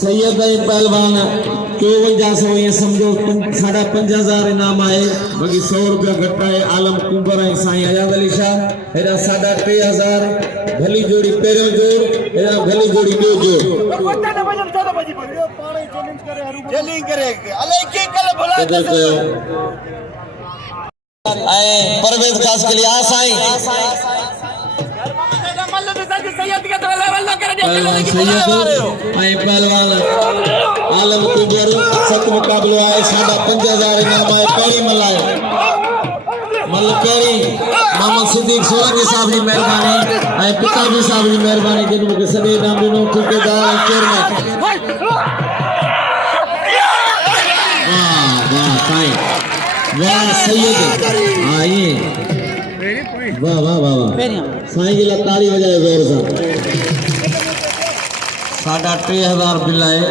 सैयद पहलवान 5400 ये समझो 5000 इनाम आए बाकी 100 रुपया घटाए आलम कुंबर है साईं आजाद अली शाह हेरा 3000 भली जोड़ी पेरो जोड़ हेरा भली जोड़ी दो जोड़ चैलेंज करे अले के कल भला आए परवेज खास के लिए आ साईं पहलवान आलम कुंबर सत मुकाबलो आए 5000 इनाम आए पहली मल्लाए मल पहली मोहम्मद सिद्दीक सोलंकी साहब की मेहरबानी आए पिताजी साहब की मेहरबानी जिन मुझे सभी इनाम दिनो ठेकेदार चेयरमैन वाह वाह साईं वाह सैयद आइए वाह वाह वाह वाह साईं जी ताली बजाए जोर से 3000 बिल आए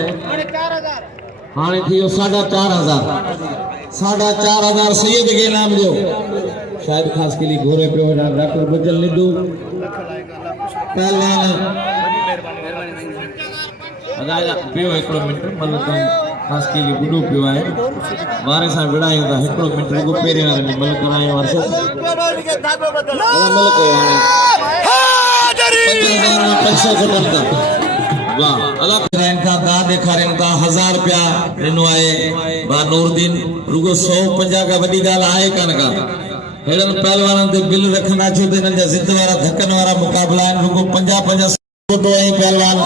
हाँ थी 4500 सैयद के नाम जो शायद खास के लिए घोरे पे डॉक्टर बजल निडू पहलवान पियो हिकिड़ो मिनट मतलब खास के लिए गुडू पियो आहे वारे सां विड़ायूं था हिकिड़ो मिनट रुगो पहिरें वारे में मल करायूं वर्ष मल कयो हाणे 500 घटनि था वाह अलग रहन का दा देखारन का 1000 रुपया दिनो आए बा नूरदीन रुगो 150 का वडी गाल आए कन का हेडन पहलवानन ते बिल रखना छो ते नजा जित वाला धक्कन वाला मुकाबला है रुगो 50 फोटो है पहलवान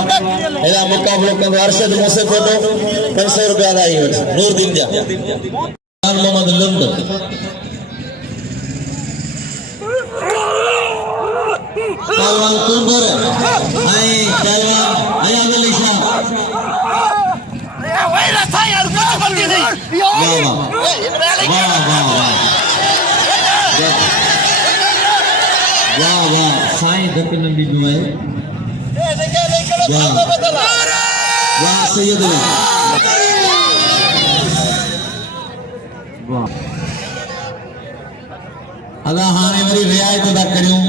एदा मुकाबलो कंदो अरशद मोसे फोटो 500 रुपया दा ही नूरदीन जा मोहम्मद लंद पहलवान कुंबर आई पहलवान आजाद अली शाह वही था यार कुछ गलती नहीं वाह वाह वाह वाह साईं धक नंदी दुआए वाह वाह सैयद अली वाह अदा हाने वरी रियायत दा करियो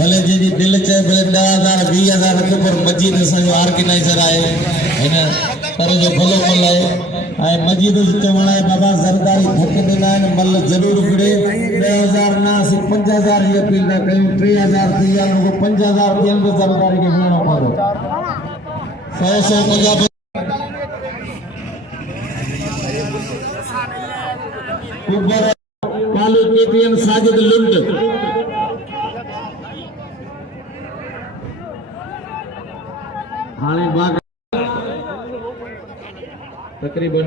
भले जी दिल चे भले 10,000 20,000 रख पर मस्जिद संजो ऑर्गेनाइजर आए है ना पर जो भलो मल है आए मस्जिद चवण है बाबा जरदारी धक देना है मल जरूर विड़े 10,000 ना से 50,000 ये अपील ना कयूं 3,000 दिया लोगो 50,000 दियन तो जरदारी के भेणो पड़ो 150 ऊपर कालू केटीएम साजिद लुंड हाणे तकरीबन